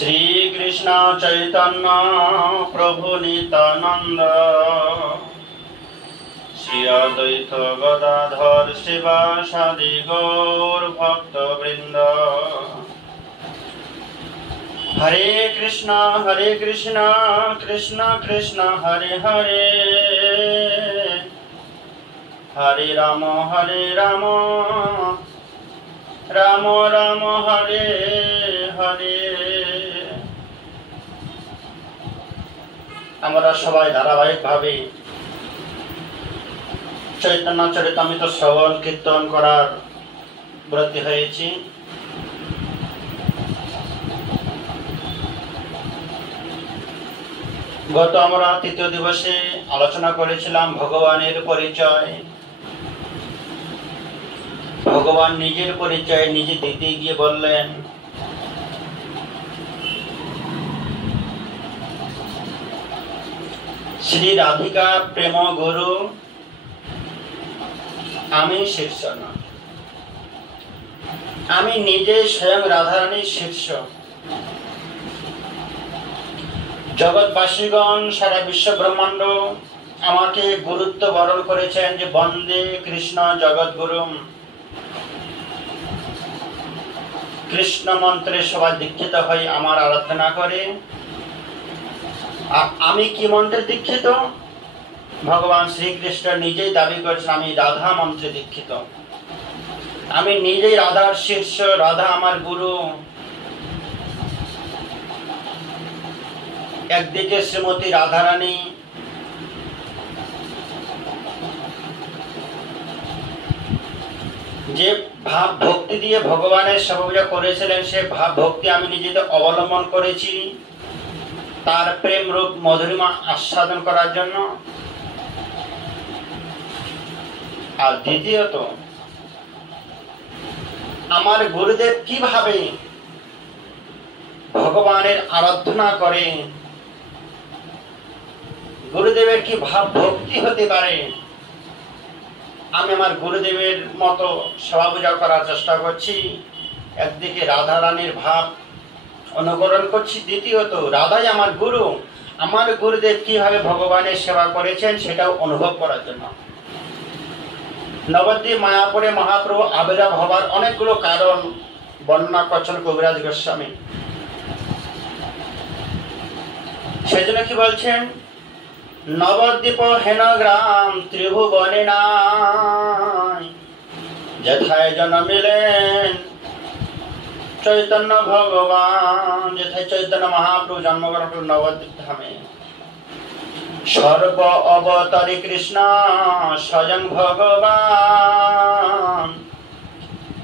श्री कृष्ण चैतन्य प्रभु नित्यानंद श्री अद्वैत गदाधर शिवासादि गौर भक्त वृंद। हरे कृष्ण कृष्ण कृष्ण हरे हरे, हरे राम राम राम हरे हरे। আমরা সবাই ধারাবাহিকভাবে চৈতন্য চরিতামৃত শ্রবণ কীর্তন করার ব্রতী হয়েছি। গত আমরা তৃতীয় দিবসে আলোচনা করেছিলাম ভগবানের পরিচয়। ভগবান নিজের পরিচয় নিজে দিতে গিয়ে বললেন, শ্রী রাধিকা প্রেম গুরু, আমি শিষ্য না, আমি নিজে স্বয়ং রাধারানীর শিষ্য। জগৎবাসীগণ সারা বিশ্ব ব্রহ্মাণ্ড আমাকে গুরুত্ব বরণ করেছেন যে বন্দে কৃষ্ণ জগৎ গুরুম। কৃষ্ণ মন্ত্রে সবাই দীক্ষিত হয়ে আমার আরাধনা করে। আর আমি কি মন্ত্রে দীক্ষিত? ভগবান শ্রীকৃষ্ণ নিজেই দাবি করেছেন আমি রাধা মন্ত্রে দীক্ষিত। আমি নিজেই রাধার শিষ্য, রাধা আমার গুরু। একদিকে শ্রীমতী রাধারানী যে ভাব ভক্তি দিয়ে ভগবানের সেবা করেছিলেন, সে ভাব ভক্তি আমি নিজেতে অবলম্বন করেছি তার প্রেম রূপ মধুরিমা আস্বাদন করার জন্য। আর দ্বিতীয়ত, আমার গুরুদেব কিভাবে ভগবানের আরাধনা করে, গুরুদেবের কি ভাব ভক্তি হতে পারে, আমি আমার গুরুদেবের মতো সেবা পূজা করার চেষ্টা করছি। একদিকে রাধা রানীর ভাব অনুকরণ করছি, দ্বিতীয়ত রাধাই আমার গুরু, আমার গুরুদেব কিভাবে ভগবানের সেবা করেছেন সেটাও অনুভব করার জন্য। নবদ্বীপ মায়াপুরে মহাপ্রভু আবির্ভাব হবার অনেকগুলো কারণ বর্ণনা করছেন কবিরাজ গোস্বামী। সেজন্য কি বলছেন, নবদ্বীপ হেন গ্রাম ত্রিভুবনে নাই, যেথায় জন্মিলেন চৈতন্য ভগবান, যেথায় চৈতন্য মহাপ্রভু জন্মগ্রহণ করলেন নবদ্বীপ ধামে। সর্ব অবতারী কৃষ্ণ স্বয়ং ভগবান,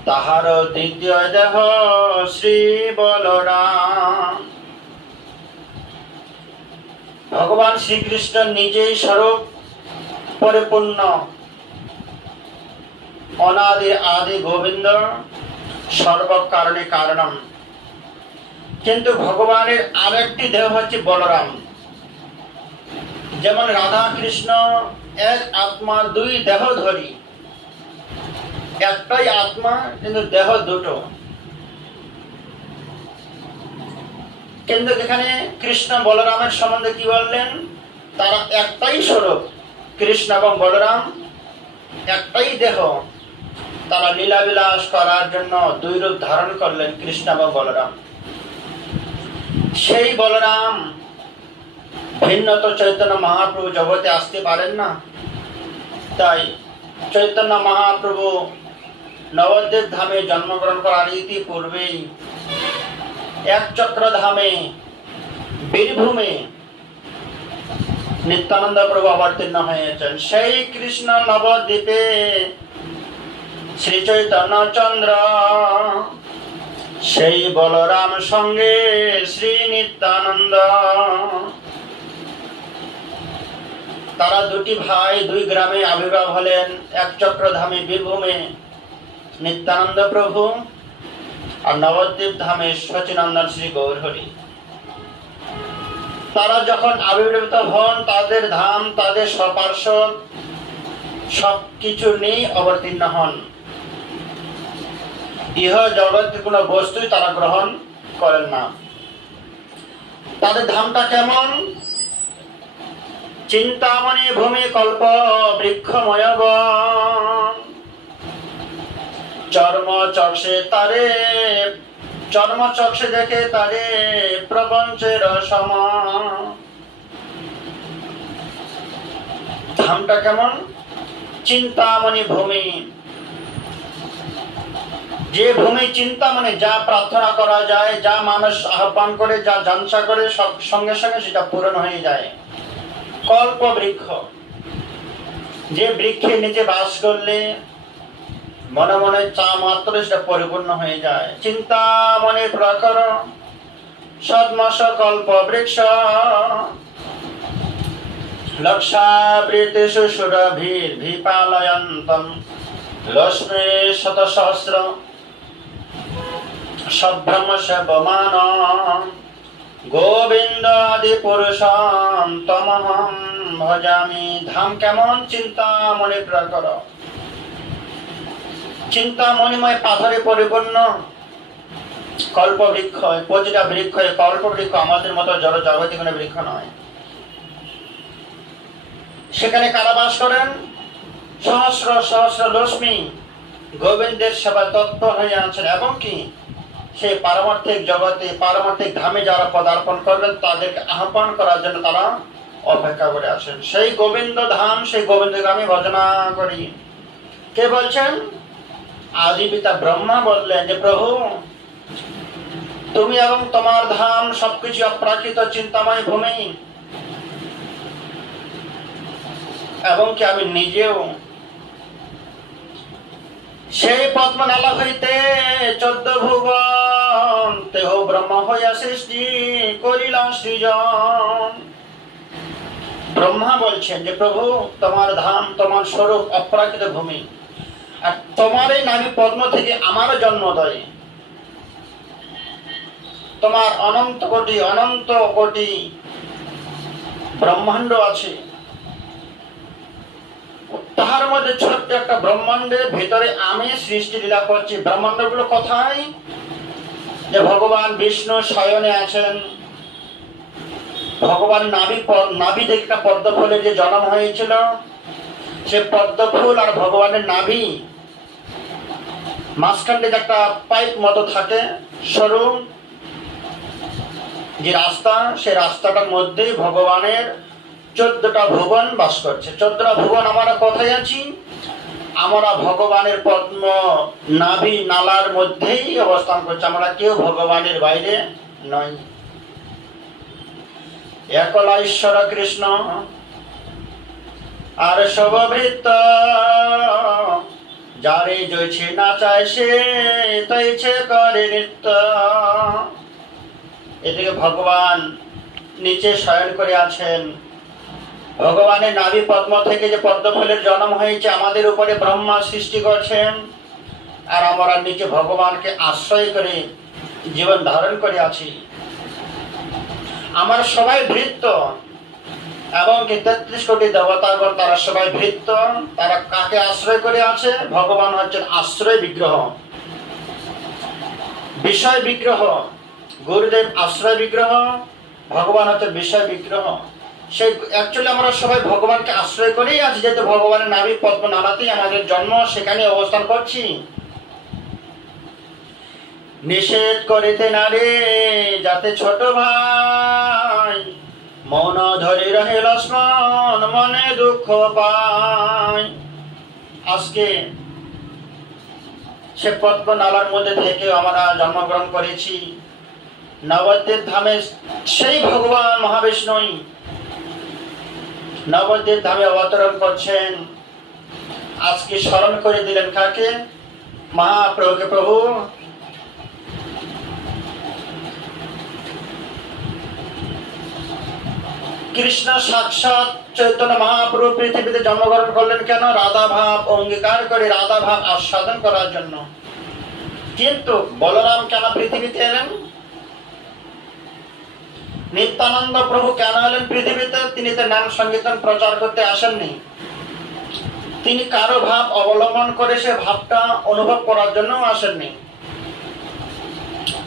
তাহার দ্বিতীয় দেহ শ্রী বলরাম। ভগবান শ্রীকৃষ্ণ নিজেই স্বরূপ পরিপূর্ণ, অনাদি আদি গোবিন্দ, সর্ব কারণে কারণম। কিন্তু ভগবানের আরেকটি দেহ হচ্ছে বলরাম। যেমন রাধা কৃষ্ণ এক আত্মা দুই দেহ ধরি, একটাই আত্মা কিন্তু দেহ দুটো। কিন্তু এখানে কৃষ্ণ বলরামের সম্বন্ধে কি বললেন, তারা একটাই স্বরূপ, কৃষ্ণ এবং বলরাম একটাই দেহ। তারা লীলাবিলাস করার জন্য দুই রূপ ধারণ করলেন, কৃষ্ণ এবং বলরাম। সেই বলরাম ভিন্ন তো চৈতন্য মহাপ্রভু জগতে আসতে পারেন না। তাই চৈতন্য মহাপ্রভু নবদ্বীপ ধামে জন্মগ্রহণ করার ইতিপূর্বেই এক চক্র ধামে বীরভূমে নিত্যানন্দ প্রভু অবতীর্ণ হয়েছেন। সেই কৃষ্ণ নবদ্বীপে শ্রী চৈতন্য চন্দ্র, সেই বলরাম সঙ্গে শ্রী নিত্যানন্দ। তারা দুটি ভাই দুই গ্রামে আবির্ভাব হলেন, এক চক্র ধামে বীরভূমে নিত্যানন্দ প্রভু, আর নবদ্বীপ ধামে সচিনন্দন শ্রী গৌরহরি। তারা যখন আবির্ভূত হন, তাদের ধাম তাদের স্বপার্শ্বদ সবকিছু নিয়ে অবতীর্ণ হন। ইহ জগৎ কোনো বস্তুই তারা গ্রহণ করেন না। তাদের ধামটা কেমন? চিন্তামণি ভূমি কল্প বৃক্ষময় বন, চর্মচক্ষে দেখে তারে প্রপঞ্চের সম। ধামটা কেমন? চিন্তামণি ভূমি, যে ভূমি চিন্তামণি, যা প্রার্থনা করা যায়, যা মানুষ আহ্বান করে, যা জানসা করে, সব সঙ্গে সঙ্গে সেটা পূরণ হয়ে যায়। কল্প বৃক্ষ, যে বৃক্ষের নিচে বাস করলে মনে মনে চা মাত্র সেটা পরিপূর্ণ হয়ে যায়। চিন্তামণি প্রখর সদ্মশ কল্প বৃক্ষ, লক্ষাবৃতেষু সুরভির্ভিপালয়ন্তম লক্ষ্মী শতসহস্র সভ্রম সেবমান গোবিন্দ আদি পুরুষম তমহম ভজামি। ধাম কেমন? চিন্তামণি প্রখর, চিন্তামণিময় পাথরে পরিপূর্ণ কল্প বৃক্ষ। প্রতিটা বৃক্ষ কল্প বৃক্ষ, আমাদের মতো জড় জগতে কোনো বৃক্ষ নয়। সেখানে কারা বাস করেন? সহস্র সহস্র লক্ষ্মী গোবিন্দের সেবা তৎপর হয়ে আছেন, এবং কি সেই পারমার্থিক জগতে, পারমার্থিক ধামে যারা পদার্পণ করবেন তাদেরকে আহ্বান করার জন্য তারা অপেক্ষা করে আছেন। সেই গোবিন্দ ধাম, সেই গোবিন্দকে আমি ভজনা করি। কে বলছেন? আদি পিতা ব্রহ্মা বললেন যে প্রভু, তুমি এবং তোমার ধাম সবকিছু অপ্রাকৃত চিন্তাময় ভূমি, এবং কি আমি নিজেও সেই পদ্মনালা হইতে 14 ভুবন তেহ ব্রহ্ম হইয়া সৃষ্টি করিলাম সৃজন। ব্রহ্মা বলছেন যে প্রভু, তোমার ধাম, তোমার স্বরূপ অপ্রাকৃত ভূমি, আর তোমার এই নাভি পদ্ম থেকে আমারও জন্মোদয়। তোমার অনন্ত কোটি ব্রহ্মাণ্ড আছে, তাহার মধ্যে ছোট্ট একটা ব্রহ্মাণ্ডের ভিতরে আমি সৃষ্টি লীলা করছি। ব্রহ্মাণ্ড গুলো কোথায়? যে ভগবান বিষ্ণু শয়নে আছেন, ভগবান নাভি থেকে একটা পদ্ম ফুলের যে জন্ম হয়েছিল, সে পদ্ম ফুল আর ভগবানের নাভি মাঝখানে একটা পাইপ মতো থাকে, সরু যে রাস্তা, সে রাস্তাটার মধ্যেই ভগবানের 14টা ভুবন বাস করছে। 14টা ভুবন আমরা কোথায় আছি? আমরা ভগবানের পদ্ম নাভি নালার মধ্যেই অবস্থান করছি। আমরা কেউ ভগবানের বাইরে নয়। একলা ঈশ্বর কৃষ্ণ আর সবভৃত্ত, যারে জয়ছে না চায় সে তাইছে করে নৃত্য। এদিকে ভগবান নিচে শয়ন করে আছেন। ভগবানের নাভি পদ্ম থেকে যে পদ্ম ফুলের জন্ম হয়েছে, আমাদের উপরে ব্রহ্মা সৃষ্টি করছেন, আর আমরা নিচে ভগবানকে আশ্রয় করে জীবন ধারণ করে আছি। আমরা সবাই ভৃত্য, এবং 33 কোটি দেবতাগণ তারা সবাই ভৃত্য। তারা কাকে আশ্রয় করে আছে? ভগবান হচ্ছেন আশ্রয় বিগ্রহ, বিষয় বিগ্রহ। গুরুদেব আশ্রয় বিগ্রহ, ভগবান হচ্ছে বিষয় বিগ্রহ। সেই অ্যাকচুয়ালি আমরা সবাই ভগবানকে আশ্রয় করেই আছি, যেহেতু ভগবানের নাভি পদ্ম নালাতেই আমাদের জন্ম, সেখানে অবস্থান করছি। নিষেধ করিতে না রে যাতে ছোট ভাই, মৌন ধরে রহে লক্ষ্মণ মনে দুঃখ পায়। আজকে সে পদ্ম নালার মধ্যে থেকে আমরা জন্মগ্রহণ করেছি। নবদ্বীপ ধামে সেই ভগবান মহাবিষ্ণুই নবদ্বীপ ধামে অবতরণ করছেন। আজকে স্মরণ করে দিলেন কাকে? মহাপ্রভুকে। প্রভু কৃষ্ণ সাক্ষাৎ চৈতন্য মহাপ্রভু পৃথিবীতে জন্মগ্রহণ করলেন কেন? রাধা ভাব অঙ্গীকার করে, রাধা ভাব আস্বাদন করার জন্য। কিন্তু বলরাম কেন পৃথিবীতে এলেন? নিত্যানন্দ প্রভু কেন এলেন পৃথিবীতে? তিনি তো নাম সংকীর্তন প্রচার করতে আসেননি। তিনি কারো ভাব অবলম্বন করে সে ভাবটা অনুভব করার জন্য আসেননি।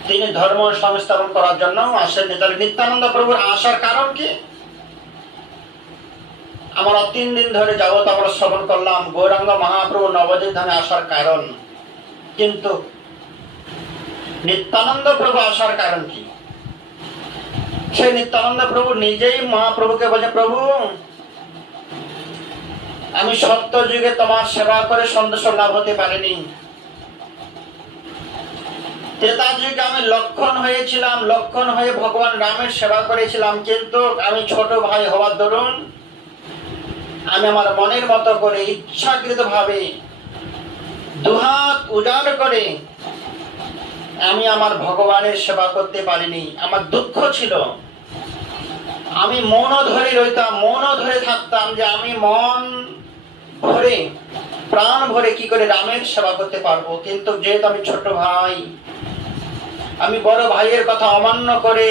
তিনি ধর্ম সংস্থাপন করার জন্য আসেননি। তাহলে নিত্যানন্দ প্রভুর আসার কারণ কি? আমরা 3 দিন ধরে যাবত আমরা শ্রবণ করলাম গৌরাঙ্গ মহাপ্রভু নবদ্বীপ ধামে আসার কারণ, কিন্তু নিত্যানন্দ প্রভু আসার কারণ কি? সেই নিত্যানন্দ প্রভু নিজেই মহাপ্রভুকে বলছে, প্রভু আমি সত্য যুগে তোমার সেবা করে সন্তোষ লাভ হতে পারিনি। ত্রেতা যুগে আমি লক্ষণ হয়েছিলাম, লক্ষণ হয়ে ভগবান রামের সেবা করেছিলাম, কিন্তু আমি ছোট ভাই হওয়ার দরুন আমি আমার মনের মতো করে ইচ্ছাকৃত ভাবে দুহাত উজাড় করে আমি আমার ভগবানের সেবা করতে পারিনি। আমার দুঃখ ছিল, আমি মন ধরে রইতাম, মন ধরে থাকতাম যে আমি মন ভরে প্রাণ ভরে কি করে রামের সেবা করতে পারবো, কিন্তু যেহেতু আমি ছোট ভাই, আমি বড় ভাইয়ের কথা অমান্য করে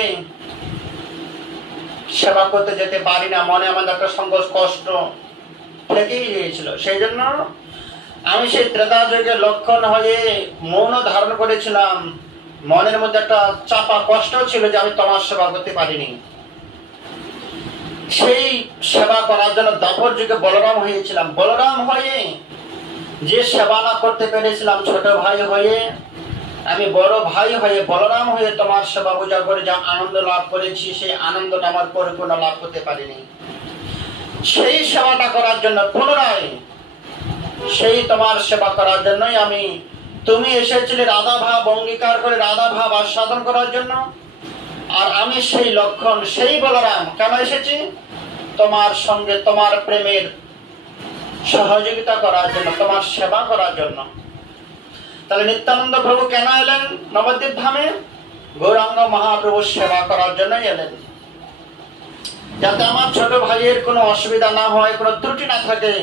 সেবা করতে যেতে পারি না, মনে আমাদের একটা সংকোচ কষ্ট থেকেই গিয়েছিল। সেই জন্য আমি সেই ত্রেতা যুগে লক্ষণ হয়ে মৌন ধারণ করেছিলাম, মনের মধ্যে একটা চাপা কষ্ট ছিল যে আমি তোমার সেবা করতে পারিনি। সেই সেবা করার জন্য দাপর যুগে বলরাম হয়েছিলাম, বলরাম হয়ে যে সেবা না করতে পেরেছিলাম, ছোট ভাই হয়ে আমি বড় ভাই হয়ে বলরাম হয়ে তোমার সেবা পূজা করে যা আনন্দ লাভ করেছি, সেই আনন্দটা আমার পরিপূর্ণ লাভ করতে পারিনি। সেই সেবাটা করার জন্য পুনরায় সেই তোমার সেবা করার জন্যই আমি, তুমি এসেছিলে রাধা ভাব অঙ্গীকার করে রাধা ভাব আস্বাদন করার জন্য, আর আমি সেই লক্ষণ সেই বলরাম কেন এসেছি? তোমার সঙ্গে তোমার প্রেমের সহযোগিতা করার জন্য, তোমার সেবা করার জন্য। তাহলে নিত্যানন্দ প্রভু কেন এলেন নবদ্বীপ ধামে? গৌরাঙ্গ মহাপ্রভুর সেবা করার জন্যই এলেন, যাতে আমার ছোট ভাইয়ের কোনো অসুবিধা না হয়, কোনো ত্রুটি না থাকে,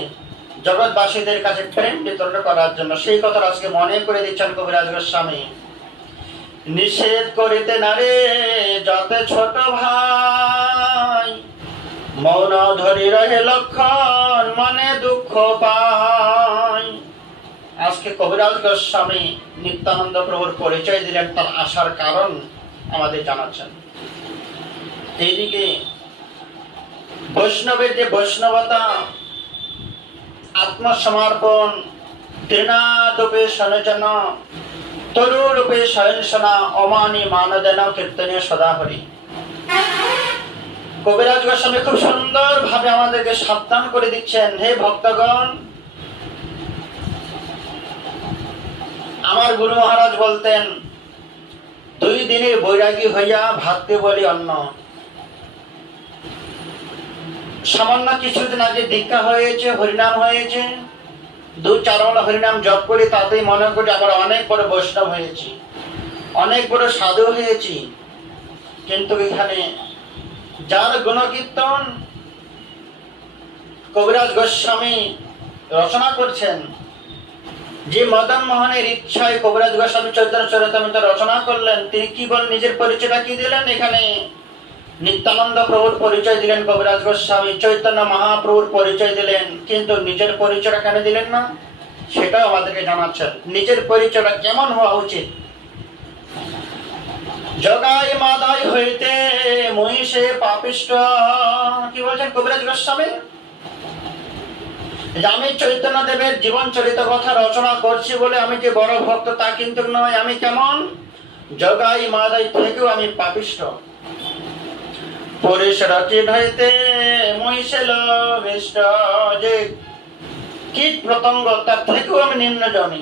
জগৎবাসীদের কাছে প্রেম বিতরণ করার জন্য। সেই কথা আজকে মনে করে দিচ্ছেন কবিরাজ গোস্বামী। নিষেধ করিতে না রে যাতে ছোট ভাই, মৌন ধরি রহে লক্ষণ মনে দুঃখ পায়। আজকে কবিরাজ গোস্বামী নিত্যানন্দ প্রভুর পরিচয় দিলেন, তার আসার কারণ আমাদের জানাচ্ছেন। এইদিকে বৈষ্ণবের যে বৈষ্ণবতা, আত্মসমর্পণ, তৃণাদপে সনজন তরুরূপে শয়নসনা অমানি মানদেন কীর্তনীয় সদাহরি। কবিরাজ গোস্বামী খুব সুন্দর ভাবে আমাদেরকে সাবধান করে দিচ্ছেন, হে ভক্তগণ, আমার গুরু মহারাজ বলতেন, 2 দিনের বৈরাগী হইয়া ভাতকে বলি অন্ন। সামান্য কিছুদিন আগে দীক্ষা হয়েছে, হরিনাম হয়েছে, 2-4 মালা হরিনাম জপ করি, তাতেই মনে করি আমরা অনেক বড় বৈষ্ণব হয়েছি, অনেক বড় সাধু হয়েছি। কিন্তু এখানে যার গুণকীর্তন কবিরাজ গোস্বামী রচনা করছেন, যে মদন মোহনের ইচ্ছায় কবিরাজ গোস্বামী চৈতন্য চরিতামৃত রচনা করলেন, তিনি কি বলেন, নিজের পরিচয়টা কি দিলেন? এখানে নিত্যানন্দ প্রভুর পরিচয় দিলেন কবিরাজ গোস্বামী, চৈতন্য মহাপ্রভুর পরিচয় দিলেন, কিন্তু নিজের পরিচয়টা কেন দিলেন না? সেটাও আমাদেরকে জানাচ্ছেন, নিজের পরিচয়টা কেমন হওয়া উচিত। জগাই মাদাই হইতে মহিষে পাপিষ্ট, কি বলছেন কবিরাজ গোস্বামী? আমি চৈতন্য দেবের জীবন চরিত কথা রচনা করছি বলে আমি যে বড় ভক্ত তা কিন্তু নয়। আমি কেমন? জগাই মাদাই থেকেও আমি পাপিষ্ট। পরিসরকিট হইতে মহিষে লবিষ্ট, যে কীট পতঙ্গ তার থেকেও আমি নিম্নজনী।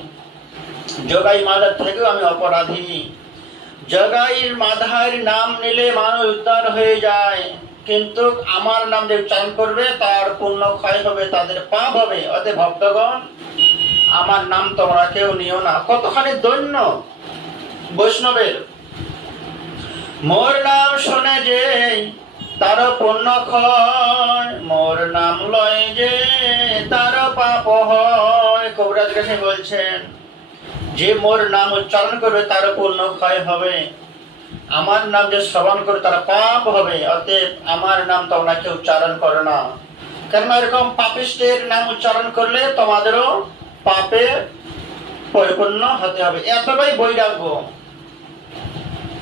জগাই মাদার থেকেও আমি অপরাধী। জগাইর মাধার নাম নিলে মানুষ উদ্ধার হয়ে যায়, কিন্তু আমার নাম যে উচ্চারণ করবে তার পুণ্য ক্ষয় হবে, তাদের পাপ হবে। অতএব ভক্তগণ, আমার নাম তোমরা কেউ নিও না। কতখানি দৈন্য বৈষ্ণবের। মোর নাম শোনে যে তার পুণ্য ক্ষয়, মোর নাম লয় যে তার পাপ হয়। কবিরাজ গোস্বামী বলছেন, যে মোর নাম উচ্চারণ করবে তার পুণ্য ক্ষয় হবে, আমার নাম যে শ্রবণ করে তার পাপ হবে। অতএব আমার নাম তোমরা কেউ উচ্চারণ করো না, কারণ এরকম পাপিষ্টের নাম উচ্চারণ করলে তোমাদেরও পাপে পরিপূর্ণ হতে হবে। এতটাই বৈরাগ্য।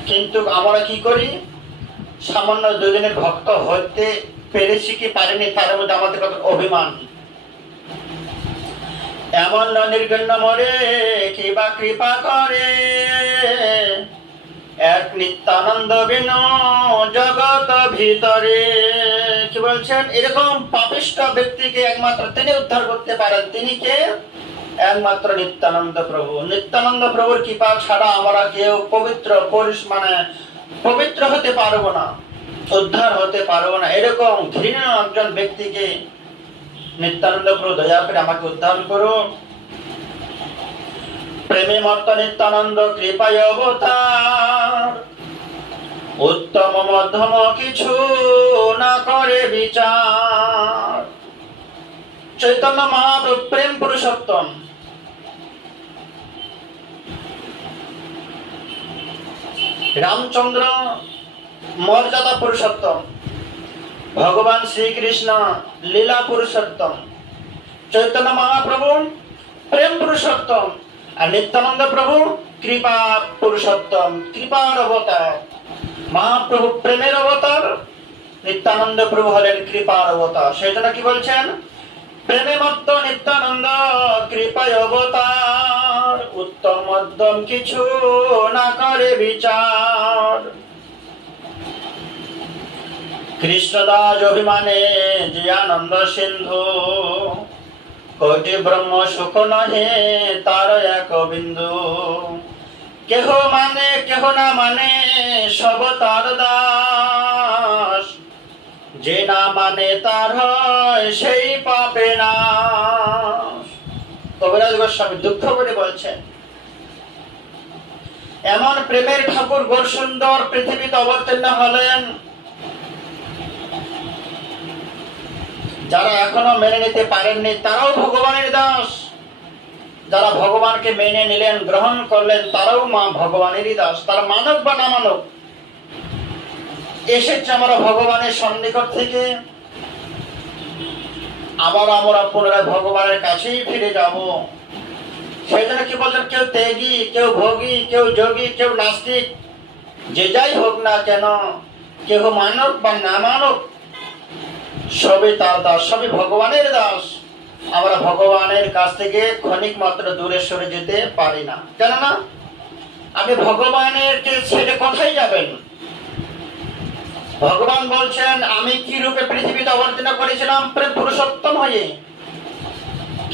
কিন্তু আমরা কি করি, সামান্য দুদিনের ভক্ত হতে পেরেছি কি পারিনি তার মধ্যে আমাদের কত অভিমান। এমন নির্গণ্য মরে কি বা কৃপা করে, এক নিত্যানন্দ বিনু জগৎ ভিতরে। কি বলছেন, এরকম পাপিষ্ঠ ব্যক্তিকে একমাত্র তিনি উদ্ধার করতে পারেন। তিনি কে? একমাত্র নিত্যানন্দ প্রভু। নিত্যানন্দ প্রভুর কৃপা ছাড়া আমরা কেউ পবিত্র পবিত্র হতে পারবো না, উদ্ধার হতে পারবো না। এরকম ঘৃণ্য একজন ব্যক্তিকে নিত্যানন্দ প্রভু দয়া করে আমাকে উদ্ধার করুন। প্রেমে মত্ত নিত্যানন্দ কৃপায় অবতার, উত্তম মধ্যম কিছু না করে বিচার। চৈতন্য মহাপ্রভু প্রেম পুরুষোত্তম, রামচন্দ্র মর্যাদা পুরুষোত্তম, ভগবান শ্রীকৃষ্ণ লীলা পুরুষোত্তম, চৈতন্য মহাপ্রভু প্রেম পুরুষোত্তম, আর নিত্যানন্দ প্রভু কৃপা পুরুষোত্তম, কৃপার অবতার। মহাপ্রভু প্রেমের অবতার, নিত্যানন্দ প্রভু হলেন কৃপার অবতার। সেই জন্য কি বলছেন, প্রেমে মত্ত নিত্যানন্দ কৃপায় অবতার, উত্তম মধ্যম কিছু না করে বিচার। কৃষ্ণদাস অভিমানে যে আনন্দ সিন্ধু, কোটি ব্রহ্ম সুখ নহে তার এক বিন্দু। কেহ মানে কেহ না মানে সব তার দাস, যে না মানে তার হয় সেই পাপে নাশ। কবিরাজ গোস্বামী দুঃখ করে বলছেন, এমন প্রেমের ঠাকুর গৌরসুন্দর পৃথিবীতে অবতীর্ণ হলেন, যারা এখনো মেনে নিতে পারেননি তারাও ভগবানের দাস, যারা ভগবানকে মেনে নিলেন গ্রহণ করলেন তারাও মা ভগবানেরই দাস। তারা মানব বা না মানব, এসেছে আমরা ভগবানের সন্নিকট থেকে, আবার আমরা পুনরায় ভগবানের কাছেই ফিরে যাব। সেই জন্য কি বলছেন, কেউ ত্যাগী, কেউ ভোগী, কেউ যোগী, কেউ নাস্তিক, যে যাই হোক না কেন, কেউ মানব বা না মানব, সবই তার দাস, সবই ভগবানের দাস। আমরা ভগবানের কাছ থেকে ক্ষণিক মাত্র দূরে সরে যেতে পারি না। কেননা আপনি ভগবানের ছেড়ে কোথায় যাবেন? ভগবান বলছেন, আমি কি রূপে পৃথিবীতে অবতীর্ণ করেছিলাম? প্রেম পুরুষোত্তম হয়ে,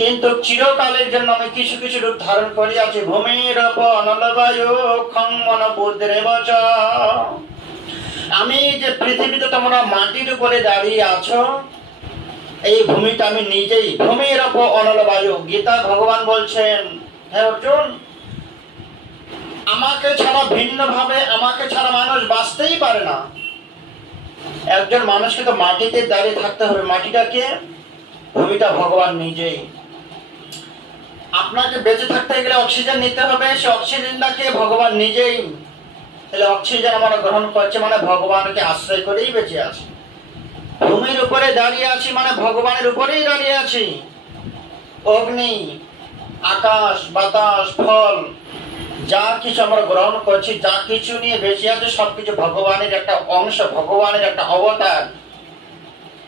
কিন্তু চিরকালের জন্য আমি কিছু কিছু রূপ ধারণ করিয়াছি। ভূমির অনলবায়ু খং মন বুদ্ধিরে বচ। আমি যে পৃথিবীতে তোমরা মাটির উপরে দাঁড়িয়ে আছো, এই ভূমিটা আমি নিজেই। ভূমির অনলবায়ু, গীতা ভগবান বলছেন, হ্যাঁ অর্জুন, আমাকে ছাড়া ভিন্ন ভাবে, আমাকে ছাড়া মানুষ বাঁচতেই পারে না। একজন মানুষকে তো মাটিতে দাঁড়িয়ে থাকতে হবে। মাটিটাকে, ভূমিটা ভগবান নিজেই। আপনাকে বেঁচে থাকতে গেলে অক্সিজেন নিতে হবে, সে অক্সিজেনটাকে ভগবান নিজেই। তাহলে অক্সিজেন আমরা গ্রহণ করছি মানে ভগবানকে আশ্রয় করেই বেঁচে আছি। ভূমির উপরে দাঁড়িয়ে আছি মানে ভগবানের উপরেই দাঁড়িয়ে আছি। অগ্নি, আকাশ, বাতাস, ফল, যা কিছু আমরা গ্রহণ করছি, যা কিছু নিয়ে বেঁচে আছে, সবকিছু ভগবানের একটা অংশ, ভগবানের একটা অবতার।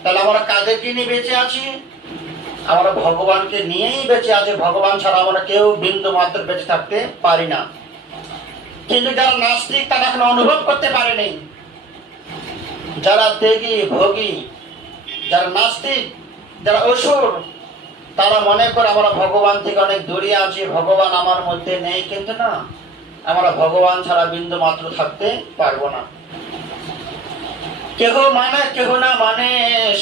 তাহলে আমরা কাদেরকে নিয়ে বেঁচে আছি? আমরা ভগবানকে নিয়েই বেঁচে আছি। ভগবান ছাড়া আমরা কেউ বিন্দু মাত্র বেঁচে থাকতে পারি না। কিন্তু যারা নাস্তিক তারা এখন অনুভব করতে পারেনি। যারা ত্যাগী, ভোগী, যারা নাস্তিক, যারা অসুর, তারা মনে করে আমরা ভগবান থেকে অনেক দূরে আছি, ভগবান আমার মধ্যে নেই। কিন্তু না, আমরা ভগবান ছাড়া বিন্দু মাত্র থাকতে পারবো না। কেহ মানে কেহ না মানে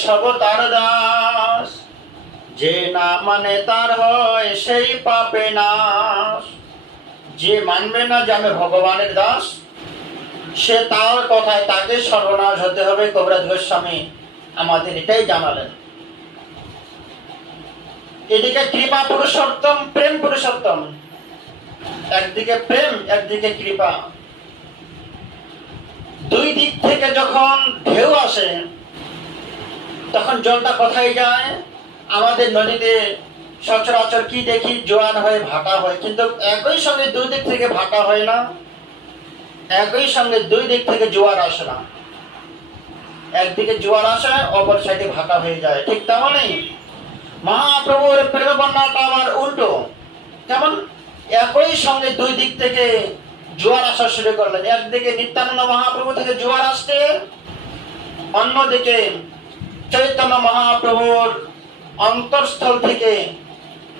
সব তার দাস, যে না মানে তার হয় সেই পাপে নাশ। যে মানবে না যে আমি ভগবানের দাস, সে তার কথায় তাকে সর্বনাশ হতে হবে। কবিরাজ গোস্বামী আমাদের এটাই জানালেন। এদিকে কৃপা পুরুষোত্তম, প্রেম পুরুষোত্তম। একদিকে প্রেম, একদিকে কৃপা। দুই দিক থেকে যখন ঢেউ আসে তখন জলটা কোথায় যায়? আমাদের নদীতে সচরাচর কি দেখি? জোয়ার হয়ে ভাটা হয়। কিন্তু একই সঙ্গে দুই দিক থেকে ভাটা হয় না। একই সঙ্গে দুই দিক থেকে জোয়ার আসে না, একদিকে জোয়ার আসে, অপর সাইডে ভাটা হয়ে যায়। ঠিক তেমনই মহাপ্রভুর প্রেম বন্যাটা আবার উল্টো। যেমন একই সঙ্গে দুই দিক থেকে জোয়ার আসা শুরু করলেন। একদিকে নিত্যানন্দ মহাপ্রভু থেকে জোয়ার আসছে, অন্যদিকে চৈতন্য মহাপ্রভুর অন্তরস্থল থেকে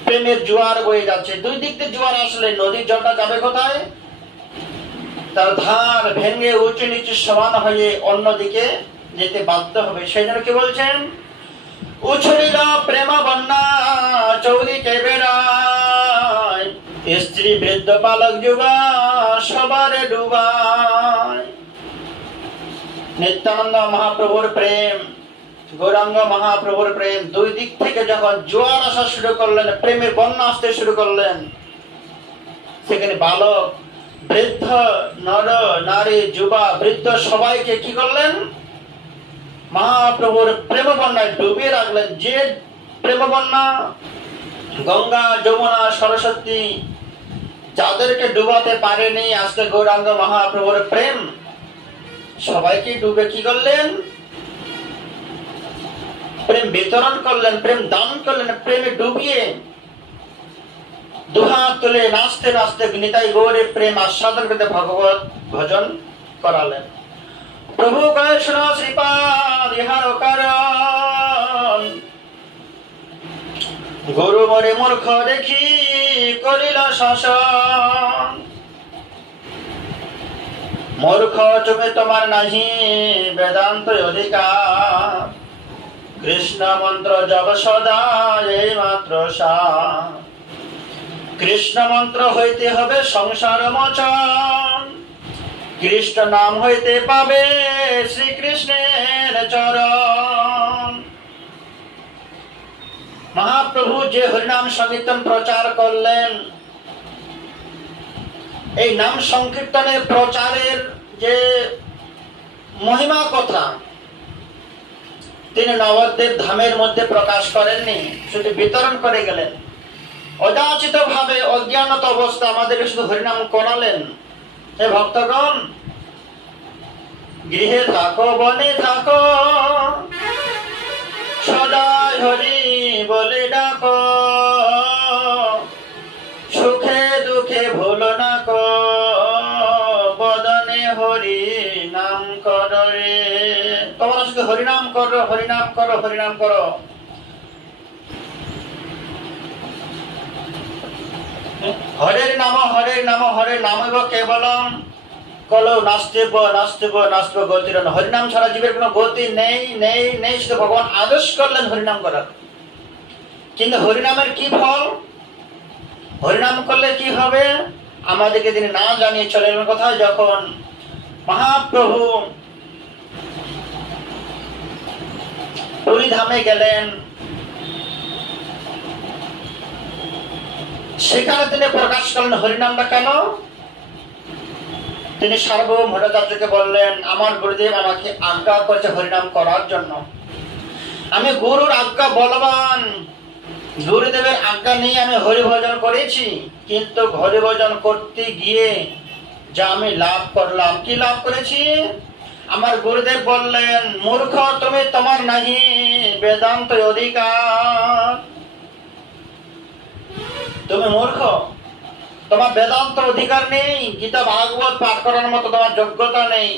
প্রেমের জোয়ার বয়ে যাচ্ছে। দুই দিক থেকে জোয়ার আসলে নদীর জলটা যাবে কোথায়? তার ধার ভেঙে উঁচু নিচু সমান হয়ে অন্যদিকে যেতে বাধ্য হবে। সেই জন্য কি বলছেন? উছলিল প্রেম বন্যা চৌদিকে বেড়ায়, স্ত্রী বৃদ্ধ বালক যুবা সবারে ডুবায়। নিত্যানন্দ মহাপ্রভুর প্রেম, গৌরাঙ্গ মহাপ্রভুর প্রেম, দুই দিক থেকে যখন জোয়ার আসা শুরু করলেন, প্রেমের বন্যা আসতে শুরু করলেন, সেখানে বালক বৃদ্ধ নর নারী যুবা বৃদ্ধ সবাইকে কি করলেন? মহাপ্রভুর প্রেম বন্যায় ডুবিয়ে রাখলেন। যে প্রেম বন্যা গঙ্গা যমুনা সরস্বতী যাদেরকে ডুবাতে পারেনি আজকে গৌরাঙ্গ মহাপ্রভুর প্রেম, সবাইকে ডুবে কি করলেন? প্রেম বিতরণ করলেন, প্রেম দান করলেন, প্রেমে ডুবিয়ে দুহাত তুলে নাচতে নাচতে নিতাই গৌরে প্রেম আস্বাদন করতে ভগবত ভজন করালেন। প্রভু কয় শোনো শ্রীপাদ ইহার কারণ, গুরু মরে মূর্খ দেখি করিল শাসন। মূর্খ তুমি তোমার নাহি বেদান্ত অধিকার, কৃষ্ণ মন্ত্র জপ সদা এই মাত্র সার। কৃষ্ণ মন্ত্র হইতে হবে সংসার মোচন, কৃষ্ণ নাম হইতে পাবে শ্রীকৃষ্ণের চরণ। মহাপ্রভু যে হরিনাম সংকীর্তন প্রচার করলেন, এই নাম সংকীর্তনের প্রচারের যে মহিমা কথা তিনি নবদ্বীপ ধামের মধ্যে প্রকাশ করেননি, শুধু বিতরণ করে গেলেন। অযাচিত ভাবে অজ্ঞানত অবস্থা আমাদের শুধু হরিনাম করালেন। হে ভক্তগণ, গৃহে থাকো বনে থাকো, সদাই হরি বলে ডাকো, সুখে দুঃখে ভুলো না কো, বদনে হরি নাম করো রে। তোমরা শুধু হরিনাম করো, হরিনাম করো, হরিনাম করো। হরের নাম হরের নাম হরের নাম কেবলম কলো নাস্তিব নাস্তিব নাস্তিব গতির। হরিনাম ছাড়া জীবের কোনো গতি নেই নেই নেই। শুধু ভগবান আদেশ করলেন হরিনাম করার। কিন্তু হরিনামের কি ফল? হরিনাম করলে কি হবে আমাদেরকে তিনি না জানিয়ে চলে গেলেন। কোথায়? যখন মহাপ্রভু পুরী ধামে গেলেন, সেখানে তিনি প্রকাশ করলেন হরিনামটা কেন। তিনি সার্বভৌম ভট্টাচার্যকে বললেন, আমার গুরুদেব আমাকে আজ্ঞা করেছে হরিনাম করার জন্য। আমি গুরুর আজ্ঞা বলবান, গুরুদেবের আজ্ঞা নিয়ে আমি হরিভজন করেছি। কিন্তু হরিভজন করতে গিয়ে যা আমি লাভ করলাম, কি লাভ করেছি? আমার গুরুদেব বললেন, মূর্খ তুমি তোমার নাহি বেদান্ত অধিকার। তুমি মূর্খ, তোমার বেদান্ত অধিকার নেই, গীতা ভাগবত পাঠ করার মতো তোমার যোগ্যতা নেই।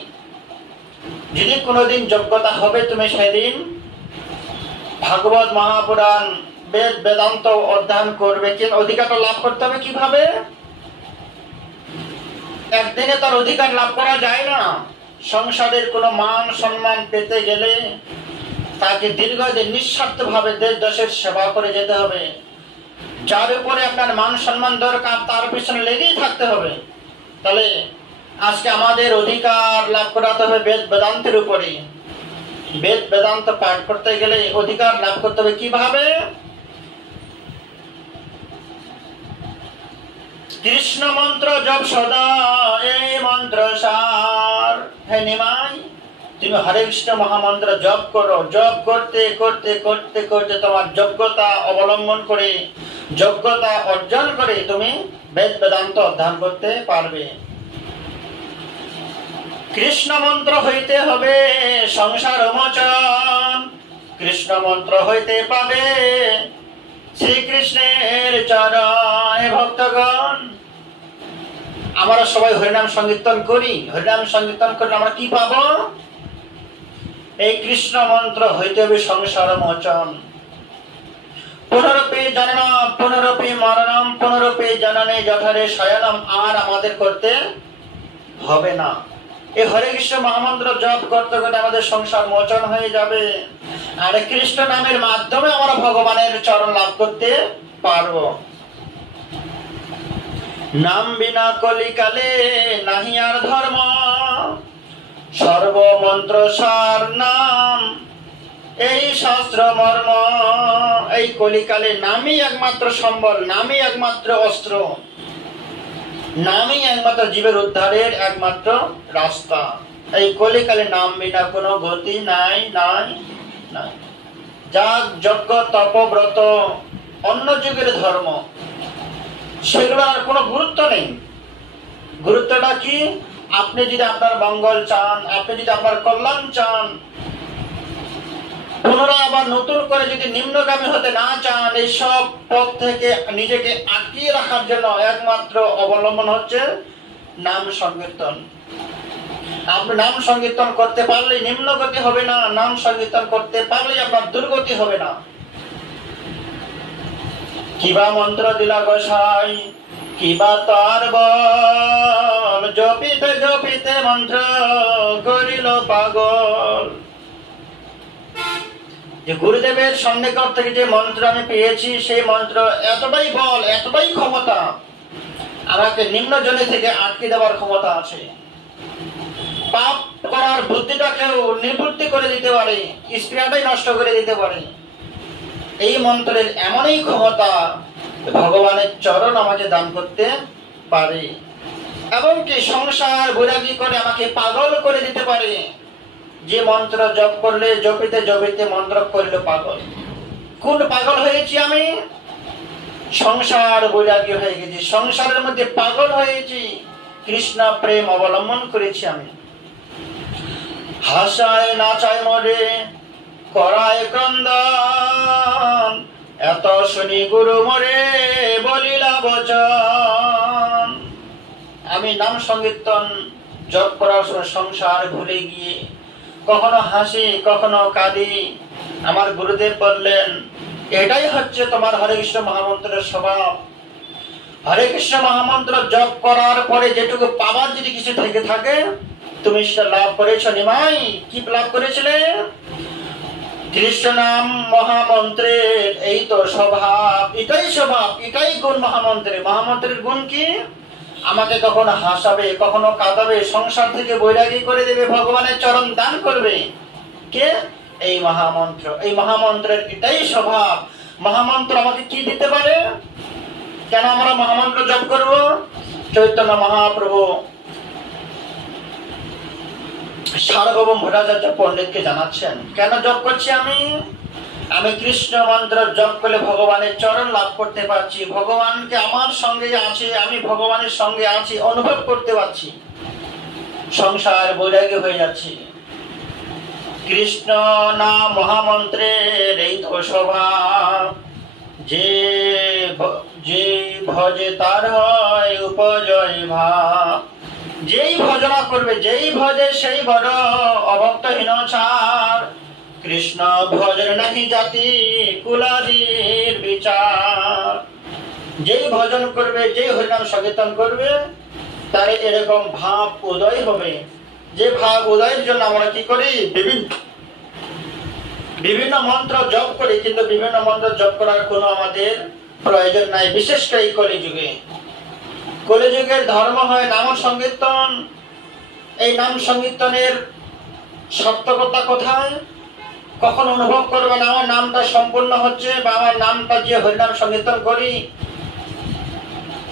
যদি কোনোদিন যোগ্যতা হবে তুমি সেদিন ভাগবত মহাপুরাণ বেদ বেদান্ত অধ্যয়ন করবে। কিন্তু অধিকারটা লাভ করতে হবে কিভাবে? একদিনে তার অধিকার লাভ করা যায় না। সংসারের কোনো মান সম্মান পেতে গেলে তাকে দীর্ঘদিন নিঃস্বার্থ ভাবে দেশ দেশের সেবা করে যেতে হবে। যার উপরে আপনার মান সম্মান দরকার তার পিছনে লেগেই থাকতে হবে। তাহলে আজকে আমাদের অধিকার লাভ করাতে হবে বেদ বেদান্তের উপরে। বেদ বেদান্ত পাঠ করতে গেলে অধিকার লাভ করতে হবে কিভাবে? কৃষ্ণ মন্ত্র জপ সদা এই মন্ত্র সার। হে নিমাই, তুমি হরে কৃষ্ণ মহামন্ত্র জপ করো। জপ করতে করতে করতে করতে তোমার যোগ্যতা অবলম্বন করে, যোগ্যতা অর্জন করে তুমি বেদ বেদান্ত অধ্যয়ন করতে পারবে। কৃষ্ণ মন্ত্র হইতে হবে সংসার মোচন, কৃষ্ণ মন্ত্র হইতে পাবে শ্রীকৃষ্ণের চরণ। ভক্তগণ, আমরা সবাই হরিনাম সংকীর্তন করি, হরিনাম সংকীর্তন করলে আমরা কি পাবো? এই কৃষ্ণ মন্ত্র হইতে হবে সংসার মোচন। পুনরপি জননম পুনরপি মরণম পুনরপি জননে জঠরে শয়নম আর আমাদের করতে হবে না। এই হরে কৃষ্ণ মহামন্ত্র জপ করতে করতে আমাদের সংসার মোচন হয়ে যাবে, আর কৃষ্ণ নামের মাধ্যমে আমরা ভগবানের চরণ লাভ করতে পারবো। নাম বিনা কলিকালে নাহি আর ধর্ম, সর্বমন্ত্র সার নাম এই শাস্ত্র মর্ম। এই কলিকালে নামই একমাত্র সম্বল, নামই একমাত্র অস্ত্র, নামই একমাত্র জীবের উদ্ধারের একমাত্র রাস্তা। এই কলিকালে নাম বিনা কোনো গতি নাই নাই নাই। যাগ যজ্ঞ তপব্রত অন্য যুগের ধর্ম, সেগুলো আর কোনো গুরুত্ব নেই। গুরুত্বটা কি? আপনি যদি আপনার মঙ্গল চান, আপনি যদি আপনার কল্যাণ চান, পুনরায় আবার নতুন করে যদি নিম্নগামী হতে না চান, এইসব পথ থেকে নিজেকে আটকিয়ে রাখার জন্য একমাত্র অবলম্বন হচ্ছে নাম সংকীর্তন। আপনি নাম সংকীর্তন করতে পারলে নিম্নগতি হবে না, নাম সংকীর্তন করতে পারলে আপনার দুর্গতি হবে না। কিবা মন্ত্র দিলা গোসাই, কিবা তার বল, জপিতে জপিতে মন্ত্র করিল পাগল। যে গুরুদেবের সন্নিকট থেকে যে মন্ত্র আমি পেয়েছি, সেই মন্ত্র এতটাই বল, এতটাই ক্ষমতা, আমাকে নিম্ন জনি থেকে আটকে দেওয়ার ক্ষমতা আছে। পাপ করার বুদ্ধিটাকেও নিবৃত্তি করে দিতে পারে, স্পৃহাটাই নষ্ট করে দিতে পারে। এই মন্ত্রের এমনই ক্ষমতা, ভগবানের চরণ আমাকে দান করতে পারে, এবং কি সংসার বৈরাগী করে আমাকে পাগল করে দিতে পারে। যে মন্ত্র জপ করলে জপিতে জপিতে মন্ত্র করলে পাগল। কোন পাগল হয়েছি আমি? সংসার বৈরাগী হয়ে গেছি, সংসারের মধ্যে পাগল হয়েছি, কৃষ্ণ প্রেম অবলম্বন করেছি আমি। হাসায় নাচায় মরে করায় ক্রন্দন, এত শুনি গুরু মরে বলিলা বচন। আমি নাম সংকীর্তন জপ করার সময় সংসার ভুলে গিয়ে কখনো হাসি কখনো কাঁদি। আমার গুরুদেব বললেন, এটাই হচ্ছে তোমার হরে কৃষ্ণ মহামন্ত্রের স্বভাব। হরে কৃষ্ণ মহামন্ত্র জপ করার পরে যেটুকু পাবার যদি কিছু থেকে থাকে, তুমি সেটা লাভ করেছ। নিমাই কি লাভ করেছিলে? কৃষ্ণ নাম মহামন্ত্রের এই তো স্বভাব, এটাই স্বভাব, এটাই গুণ মহামন্ত্রের। মহামন্ত্রের গুণ কি? আমাকে কখনো হাসাবে কখনো কাঁদাবে, সংসার থেকে বৈরাগী করে দেবে, ভগবানের চরণ দান করবে। কে? এই মহামন্ত্র। এই মহামন্ত্রের এটাই স্বভাব। মহামন্ত্র আমাকে কি দিতে পারে? কেন আমরা মহামন্ত্র জপ করব? চৈতন্য মহাপ্রভু সার্বভৌম ভট্টাচার্য পণ্ডিতকে জানাচ্ছেন, কেন জপ করছি আমি? আমি কৃষ্ণ মন্ত্র জপ করলে ভগবানের চরণ লাভ করতে পারছি, ভগবানকে আমার সঙ্গে আছে, আমি ভগবানের সঙ্গে আছি অনুভব করতে পারছি, সংসার বৈরাগী হয়ে যাচ্ছি। কৃষ্ণ নাম মহামন্ত্রের এই তো স্বভাব, যে ভজে তার হয় উপজয় ভাব। যেই ভজনা করবে, যেই ভজে সেই বড় অভক্তহীন ছাড়। কৃষ্ণ ভজন নাহি জাতি কুলাদির বিচার। যেই ভজন করবে, যেই হরিনাম সংকীর্তন করবে, তার এরকম ভাব উদয় হবে। যে ভাব উদয়ের জন্য আমরা কি করি? বিভিন্ন মন্ত্র জপ করি, কিন্তু বিভিন্ন মন্ত্র জপ করার কোনো আমাদের প্রয়োজন নাই, বিশেষ করে এই কলিযুগে। কলিযুগের ধর্ম হয় নাম সংকীর্তন। এই নাম সংকীর্তনের সার্থকতা কোথায়? কখন অনুভব করবে না আমার নামটা সম্পূর্ণ হচ্ছে, বা আমার নামটা যে হরিনাম সংকীর্তন করি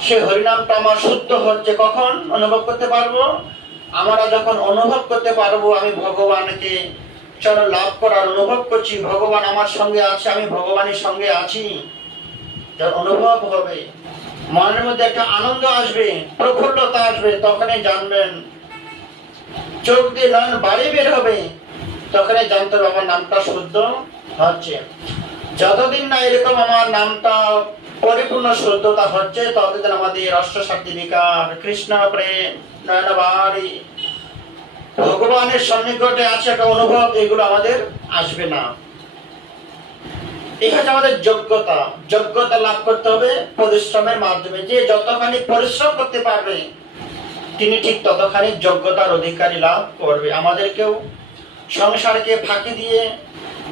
সে হরিনামটা আমার শুদ্ধ হচ্ছে, কখন অনুভব করতে পারবো? আমরা যখন অনুভব করতে পারবো আমি ভগবানকে চরণ লাভ করার অনুভব করছি, ভগবান আমার সঙ্গে আছে, আমি ভগবানের সঙ্গে আছি, যার অনুভব হবে, মনের মধ্যে একটা আনন্দ আসবে, প্রফুল্লতা আসবে, তখনই জানবেন চোখ দিয়ে নয়ন বাড়ি বের হবে, তখনই জানতে হবে আমার নামটা শুদ্ধ হচ্ছে। যতদিন না এরকম আমার নামটা পরিপূর্ণ শুদ্ধতা হচ্ছে, ততদিন আমাদের অষ্টশক্তি বিকার, কৃষ্ণ প্রেম, নয়ন বাড়ি, ভগবানের সন্নিকটে আছে একটা অনুভব, এগুলো আমাদের আসবে না। এই হচ্ছে আমাদের যোগ্যতা। যোগ্যতা লাভ করতে হবে পরিশ্রমের মাধ্যমে। যে যতখানি পরিশ্রম করতে পারবে, তিনি ঠিক ততখানি যোগ্যতার অধিকারী লাভ করবে। আমাদেরকেও সংসারকে ফাঁকি দিয়ে,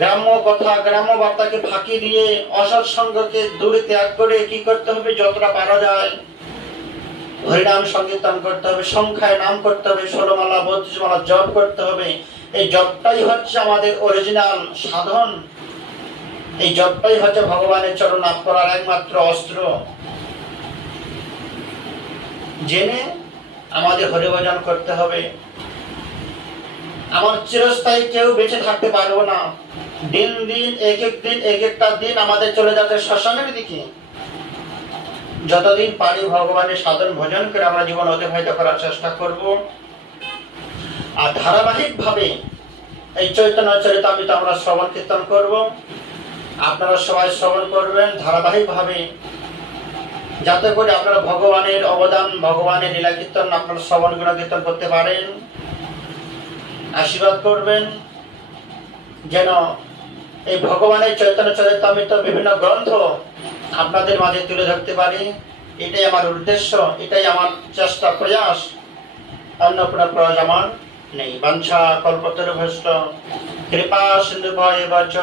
গ্রাম্য কথা, গ্রাম্য বার্তাকে ফাঁকি দিয়ে, অসৎ সঙ্গকে দূরে ত্যাগ করে কি করতে হবে, যতটা পারা যায় হরিনাম সংকীর্তন করতে হবে, সংখ্যায় নাম করতে হবে, 16 মালা 32 মালা জপ করতে হবে। এই জপটাই হচ্ছে আমাদের অরিজিনাল সাধন। এই জপটাই হচ্ছে ভগবানের চরণ লাভ করার একমাত্র অস্ত্র। জেনে আমাদের হরিভজন করতে হবে। আমার চিরস্থায়ী কেউ বেঁচে থাকতে পারবো না। দিন দিন এক একটা দিন আমাদের চলে যাচ্ছে শ্মশানের দিকে। যতদিন পারি ভগবানের সাধন ভজন করে আমরা জীবন অতিবাহিত করার চেষ্টা করব। আর ধারাবাহিক ভাবে এই চৈতন্য চরিতামৃত আমরা শ্রবণ কীর্তন করব। আপনারা সবাই শ্রবণ করবেন ধারাবাহিক ভাবে, যাতে করে আপনারা ভগবানের অবদান, ভগবানের লীলা কীর্তন আপনারা শ্রবণ গুণ কীর্তন করতে পারেন। আশীর্বাদ করবেন যেন এই ভগবানের চৈতন্য চরিতামৃত বিভিন্ন গ্রন্থ আপনাদের মাঝে তুলে ধরতে পারি। এটাই আমার উদ্দেশ্য, এটাই আমার চেষ্টা, প্রয়াস। অন্য কোনো প্রয়াস আমার নেই। বাঞ্ছা কল্পতরুভ্যশ্চ কৃপা সিন্ধুভ্যেব চ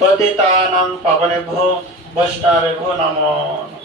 পতিতানাং পাবনেভ্যো বৈষ্ণবেভ্যো নমো নমঃ।